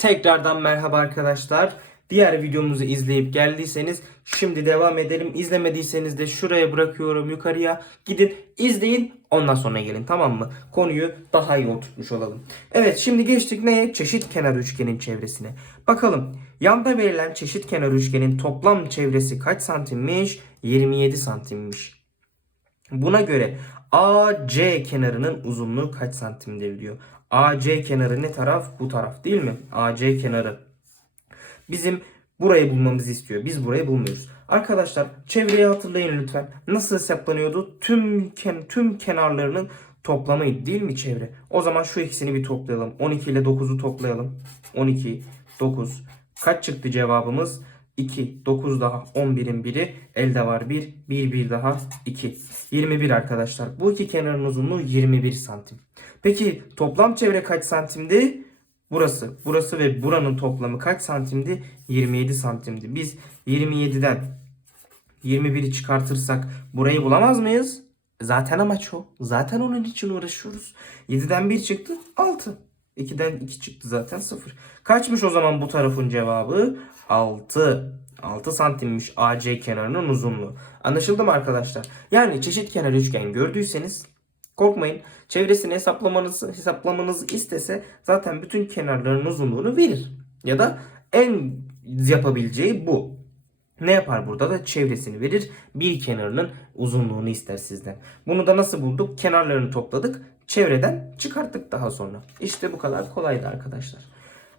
Tekrardan merhaba arkadaşlar. Diğer videomuzu izleyip geldiyseniz şimdi devam edelim. İzlemediyseniz de şuraya bırakıyorum yukarıya. Gidin izleyin ondan sonra gelin tamam mı? Konuyu daha iyi oturtmuş olalım. Evet şimdi geçtik neye? Çeşit kenar üçgenin çevresine. Bakalım yanda verilen çeşit kenar üçgenin toplam çevresi kaç santimmiş? 27 santimmiş. Buna göre AC kenarının uzunluğu kaç santimdir diyor. AC kenarı ne taraf? Bu taraf değil mi? AC kenarı. Bizim burayı bulmamızı istiyor. Biz burayı bulmuyoruz. Arkadaşlar çevreyi hatırlayın lütfen. Nasıl hesaplanıyordu? Tüm ken tüm kenarlarının toplamıydı değil mi çevre? O zaman şu ikisini bir toplayalım. 12 ile 9'u toplayalım. 12, 9. Kaç çıktı cevabımız? 2, 9 daha 11'in biri. Elde var 1, 1, 1 daha 2. 21 arkadaşlar. Bu iki kenarın uzunluğu 21 santim. Peki toplam çevre kaç santimdi? Burası. Burası ve buranın toplamı kaç santimdi? 27 santimdi. Biz 27'den 21'i çıkartırsak burayı bulamaz mıyız? Zaten amaç o. Zaten onun için uğraşıyoruz. 7'den 1 çıktı 6. 2'den 2 çıktı zaten 0. Kaçmış o zaman bu tarafın cevabı? 6. 6 santimmiş AC kenarının uzunluğu. Anlaşıldı mı arkadaşlar? Yani çeşit kenar üçgen gördüyseniz korkmayın. Çevresini hesaplamanızı, hesaplamanızı istese zaten bütün kenarların uzunluğunu verir. Ya da en yapabileceği bu. Ne yapar burada da çevresini verir. Bir kenarının uzunluğunu ister sizden. Bunu da nasıl bulduk? Kenarlarını topladık. Çevreden çıkarttık daha sonra. İşte bu kadar kolaydı arkadaşlar.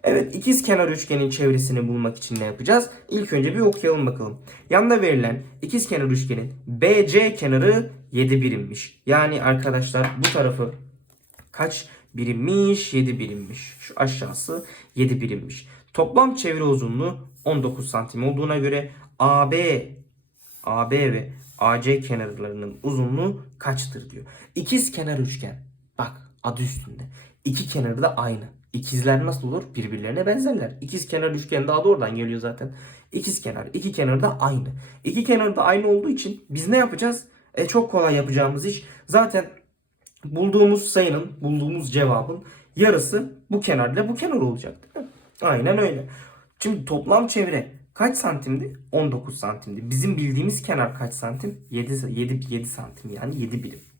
Evet ikiz kenar üçgenin çevresini bulmak için ne yapacağız? İlk önce bir okuyalım bakalım. Yanda verilen ikiz kenar üçgenin BC kenarı 7 birimmiş. Yani arkadaşlar bu tarafı kaç birimmiş? 7 birimmiş. Şu aşağısı 7 birimmiş. Toplam çevre uzunluğu 19 santim olduğuna göre AB AB ve AC kenarlarının uzunluğu kaçtır diyor. İkiz kenar üçgen. Bak adı üstünde. İki kenarı da aynı. İkizler nasıl olur? Birbirlerine benzerler. İkiz kenar üçgen daha da oradan geliyor zaten. İkiz kenar. iki kenar da aynı. İki kenar da aynı olduğu için biz ne yapacağız? E, çok kolay yapacağımız iş. Zaten bulduğumuz sayının, bulduğumuz cevabın yarısı bu kenarla bu kenar olacak. Değil mi? Aynen öyle. Şimdi toplam çevre kaç santimdi? 19 santimdi. Bizim bildiğimiz kenar kaç santim? 7, 7, 7 santim yani 7 birim.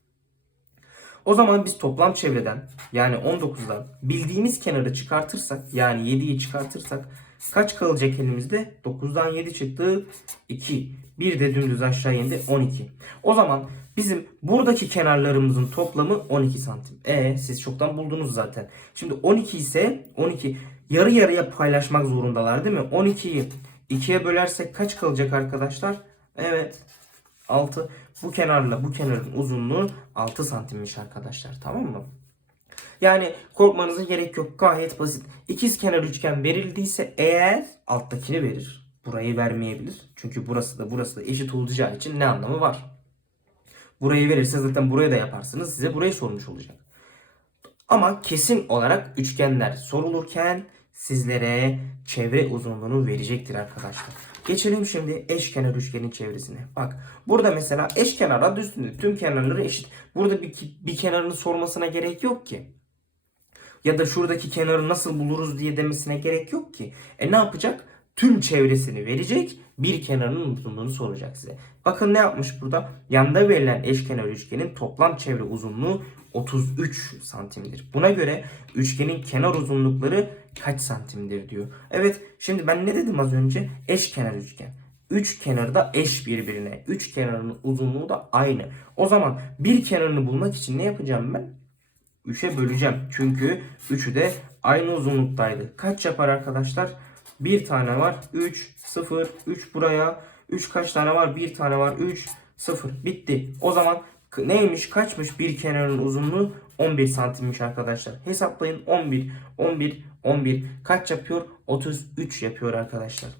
O zaman biz toplam çevreden yani 19'dan bildiğimiz kenarı çıkartırsak yani 7'yi çıkartırsak kaç kalacak elimizde? 9'dan 7 çıktı 2. Bir de dümdüz aşağı indi 12. O zaman bizim buradaki kenarlarımızın toplamı 12 santim. E siz çoktan buldunuz zaten. Şimdi 12 ise 12 yarı yarıya paylaşmak zorundalar değil mi? 12'yi 2'ye bölersek kaç kalacak arkadaşlar? Evet 6. Bu kenarla bu kenarın uzunluğu 6 santimmiş arkadaşlar. Tamam mı? Yani korkmanıza gerek yok. Gayet basit. İkiz kenar üçgen verildiyse eğer alttakini verir. Burayı vermeyebilir. Çünkü burası da burası da eşit olacağı için ne anlamı var? Burayı verirse zaten burayı da yaparsınız. Size burayı sormuş olacak. Ama kesin olarak üçgenler sorulurken sizlere çevre uzunluğunu verecektir arkadaşlar. Geçelim şimdi eşkenar üçgenin çevresine. Bak burada mesela eşkenar adı tüm kenarları eşit. Burada bir, bir kenarını sormasına gerek yok ki. Ya da şuradaki kenarı nasıl buluruz diye demesine gerek yok ki. E ne yapacak? Tüm çevresini verecek. Bir kenarının uzunluğunu soracak size. Bakın ne yapmış burada? Yanda verilen eşkenar üçgenin toplam çevre uzunluğu 33 santimdir. Buna göre üçgenin kenar uzunlukları kaç santimdir diyor. Evet şimdi ben ne dedim az önce? Eşkenar üçgen. Üç kenarı da eş birbirine. Üç kenarının uzunluğu da aynı. O zaman bir kenarını bulmak için ne yapacağım ben? 3'e böleceğim. Çünkü üçü de aynı uzunluktaydı. Kaç yapar arkadaşlar? Bir tane var. 3, 0, 3 buraya. 3 kaç tane var? Bir tane var. 3, 0. Bitti. O zaman neymiş? Kaçmış bir kenarın uzunluğu? 11 santimmiş arkadaşlar. Hesaplayın. 11, 11, 11. Kaç yapıyor? 33 yapıyor arkadaşlar.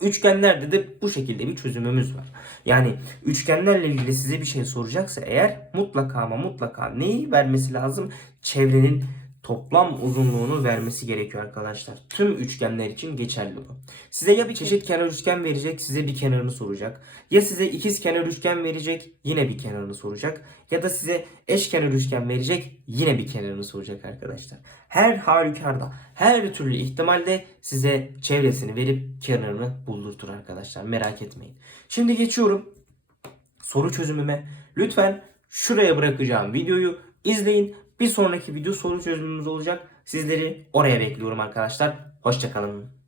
Üçgenlerde de bu şekilde bir çözümümüz var. Yani üçgenlerle ilgili size bir şey soracaksa eğer mutlaka ama mutlaka neyi vermesi lazım? Çevrenin toplam uzunluğunu vermesi gerekiyor arkadaşlar. Tüm üçgenler için geçerli bu. Size ya bir çeşit kenar üçgen verecek, size bir kenarını soracak. Ya size ikiz kenar üçgen verecek, yine bir kenarını soracak. Ya da size eşkenar üçgen verecek, yine bir kenarını soracak arkadaşlar. Her halükarda, her türlü ihtimalde size çevresini verip kenarını buldurtur arkadaşlar. Merak etmeyin. Şimdi geçiyorum soru çözümüme. Lütfen şuraya bırakacağım videoyu izleyin. Bir sonraki video soru çözümümüz olacak. Sizleri oraya bekliyorum arkadaşlar. Hoşçakalın.